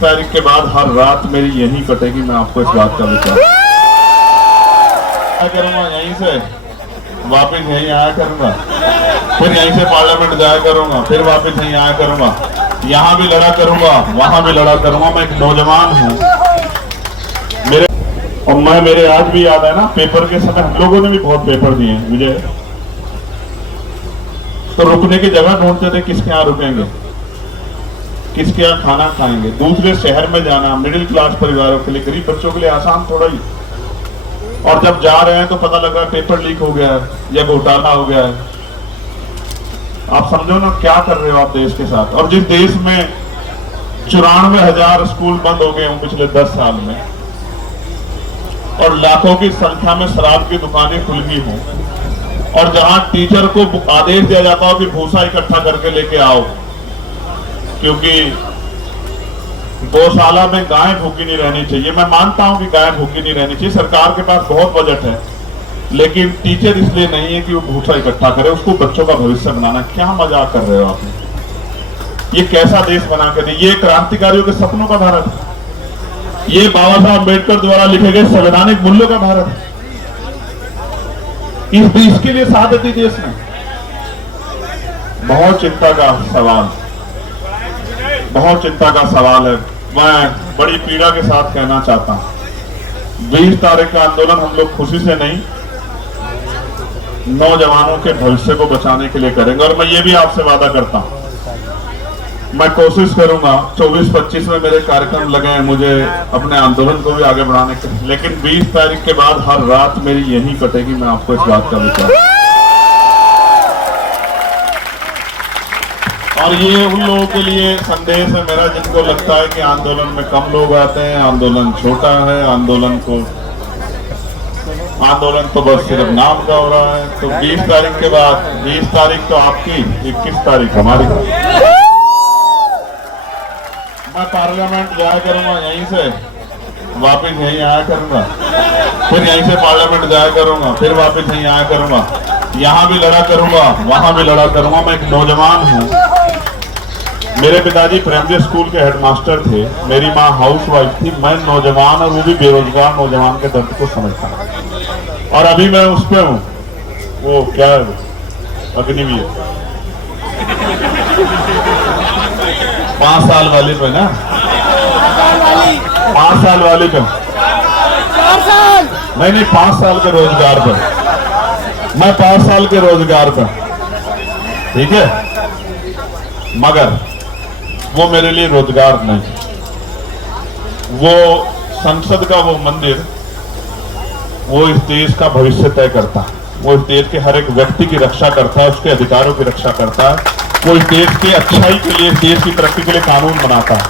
तारीख के बाद हर रात मेरी यही कटेगी, मैं आपको इस बात का विचार करूंगा। यहीं से वापस यहीं आया करूंगा, फिर यहीं से पार्लियामेंट जाया करूंगा, फिर वापस यहीं आया करूंगा, यहाँ भी लड़ा करूंगा, वहां भी लड़ा करूंगा। मैं एक नौजवान हूँ मेरे आज भी याद है ना, पेपर के समय हम लोगों ने भी बहुत पेपर दिए हैं मुझे, तो रुकने की जगह ढूंढते थे, किसके यहाँ रुकेंगे, किसके यहाँ खाना खाएंगे। दूसरे शहर में जाना मिडिल क्लास परिवारों के लिए, गरीब बच्चों के लिए आसान थोड़ा ही। और जब जा रहे हैं तो पता लगा पेपर लीक हो गया है या घोटाला हो गया है। आप समझो ना क्या कर रहे हो आप देश के साथ। और जिस देश में 94,000 स्कूल बंद हो गए हों पिछले 10 साल में, और लाखों की संख्या में शराब की दुकानें खुल गई हों, और जहां टीचर को आदेश दिया जाता हो कि भूसा इकट्ठा करके लेके आओ, क्योंकि गौशाला में गाय भूखी नहीं रहनी चाहिए। मैं मानता हूं कि गाय भूखी नहीं रहनी चाहिए, सरकार के पास बहुत बजट है, लेकिन टीचर इसलिए नहीं है कि वो भूसा इकट्ठा करे, उसको बच्चों का भविष्य बनाना। क्या मजाक कर रहे हो आपने? ये कैसा देश बना के दिया? ये क्रांतिकारियों के सपनों का भारत है, ये बाबा साहब अम्बेडकर द्वारा लिखे गए संवैधानिक मूल्यों का भारत है। इस देश के लिए साथ दी देश में बहुत चिंता का सवाल, बहुत चिंता का सवाल है। मैं बड़ी पीड़ा के साथ कहना चाहता हूं, 20 तारीख का आंदोलन हम लोग खुशी से नहीं, नौजवानों के भविष्य को बचाने के लिए करेंगे। और मैं ये भी आपसे वादा करता हूं, मैं कोशिश करूंगा 24-25 में मेरे कार्यक्रम लगे हैं मुझे अपने आंदोलन को भी आगे बढ़ाने के, लेकिन 20 तारीख के बाद हर रात मेरी यही कटेगी, मैं आपको इस बात का विचार। और ये उन लोगों के लिए संदेश है मेरा जिनको लगता है कि आंदोलन में कम लोग आते हैं, आंदोलन छोटा है, आंदोलन तो बस सिर्फ नाम का हो रहा है। तो 20 तारीख के बाद, 20 तारीख तो आपकी, 21 तारीख हमारी, मैं पार्लियामेंट जाया करूंगा, यहीं से वापस यहीं आया करूंगा, फिर यहीं से पार्लियामेंट जाया करूंगा, फिर वापस यहीं आया करूंगा, यहाँ भी लड़ा करूंगा, वहां भी लड़ा करूंगा। मैं एक नौजवान हूँ, मेरे पिताजी प्राइमरी स्कूल के हेडमास्टर थे, मेरी माँ हाउसवाइफ थी, मैं नौजवान और वो भी बेरोजगार नौजवान के दर्द को समझता हूँ। और अभी मैं उस पे हूँ, वो क्या है, अग्निवीर 5 साल वाले पे ना, 5 साल वाले पे नहीं 5 साल के रोजगार पर, मैं 5 साल के रोजगार पर, ठीक है। मगर वो मेरे लिए रोजगार नहीं, वो संसद का वो मंदिर, वो इस देश का भविष्य तय करता है, वो इस देश के हर एक व्यक्ति की रक्षा करता है, उसके अधिकारों की रक्षा करता है, वो इस देश की अच्छाई के लिए, इस देश की तरक्की के लिए कानून बनाता है।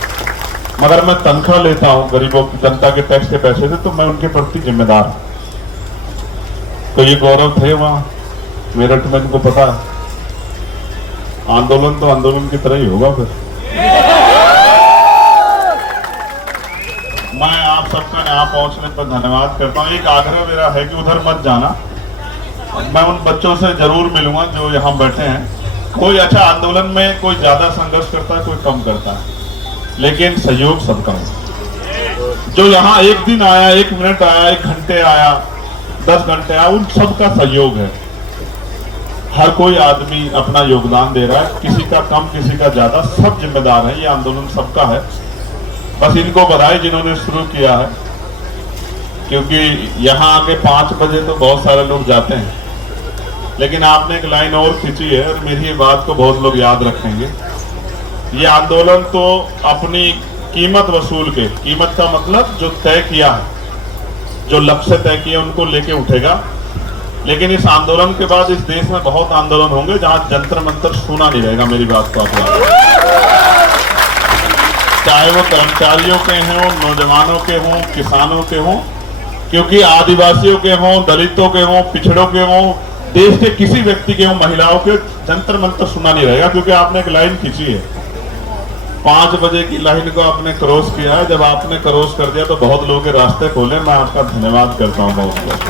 मगर मैं तनख्वाह लेता हूं गरीबों की, जनता के टैक्स के पैसे से, तो मैं उनके प्रति जिम्मेदार हूं। तो ये गौरव थे वहां मेरठ में, इनको पता है आंदोलन तो आंदोलन की तरह ही होगा। फिर मैं आप सबका यहाँ पहुंचने पर धन्यवाद करता हूँ। एक आग्रह मेरा है कि उधर मत जाना, मैं उन बच्चों से जरूर मिलूंगा जो यहाँ बैठे हैं। कोई अच्छा आंदोलन में कोई ज्यादा संघर्ष करता है, कोई कम करता है, लेकिन सहयोग सबका है। जो यहाँ एक दिन आया, 1 मिनट आया, 1 घंटे आया, 10 घंटे आया, उन सबका सहयोग है। हर कोई आदमी अपना योगदान दे रहा है, किसी का कम, किसी का ज्यादा, सब जिम्मेदार है। ये आंदोलन सबका है। बस इनको बधाई जिन्होंने शुरू किया है, क्योंकि यहाँ आके 5 बजे तो बहुत सारे लोग जाते हैं, लेकिन आपने एक लाइन और खींची है और मेरी ये बात को बहुत लोग याद रखेंगे। ये आंदोलन तो अपनी कीमत वसूल के, कीमत का मतलब जो तय किया है, जो लक्ष्य तय किया उनको लेके उठेगा। लेकिन इस आंदोलन के बाद इस देश में बहुत आंदोलन होंगे जहां जंतर मंतर सुना नहीं रहेगा। मेरी बात को आप याद, चाहे वो कर्मचारियों के हों, नौजवानों के हों, किसानों के हों, क्योंकि आदिवासियों के हों, दलितों के हों, पिछड़ों के हों, देश के किसी व्यक्ति के हों, महिलाओं के, जंतर मंतर सुना नहीं रहेगा। क्योंकि आपने एक लाइन खींची है, 5 बजे की लाइन को आपने क्रॉस किया है। जब आपने क्रॉस कर दिया तो बहुत लोगों के रास्ते खोले। मैं आपका धन्यवाद करता हूँ बहुत बहुत।